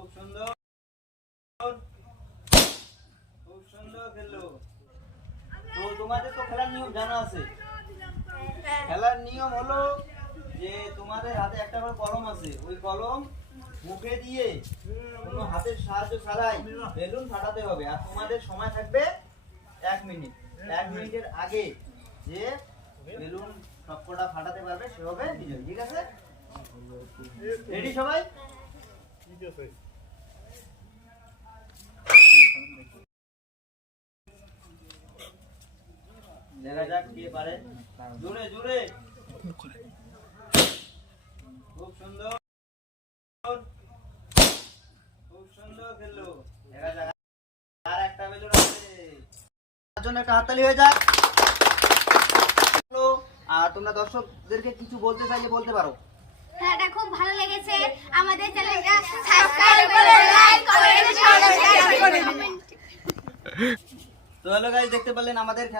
খুব সুন্দর, খুব সুন্দর খেললো। তো তোমাদের তো খেলার নিয়ম জানা আছে। খেলার নিয়ম হলো যে তোমাদের হাতে একটা করে কলম আছে, ওই কলম মুখে দিয়ে কোনো হাতের সাহায্য ছাড়াই বেলুন ফাটাতে হবে। আর তোমাদের সময় থাকবে 1 মিনিট। 1 মিনিটের আগে যে বেলুন সবকটা ফাটাতে পারবে সে হবে বিজয়ী। ঠিক আছে? রেডি সবাই? ঠিক আছে। দেখা যাক কে পারে। জোরে জোরে। খুব সুন্দর, খুব সুন্দর খেললো। দেখা যাক আর একটা বেলুন আছে, তার জন্য একটা হাততালি হয়ে যাক। আর তোমরা দর্শকদেরকে কিছু বলতে চাইলে বলতে পারো। খেলাটা খুব ভালো লেগেছে। আমাদের চ্যানেলটা সাবস্ক্রাইব করে লাইক করে শেয়ার করে কমেন্ট। তো হ্যালো গাইস, দেখতে পারলেন আমাদের খেলা।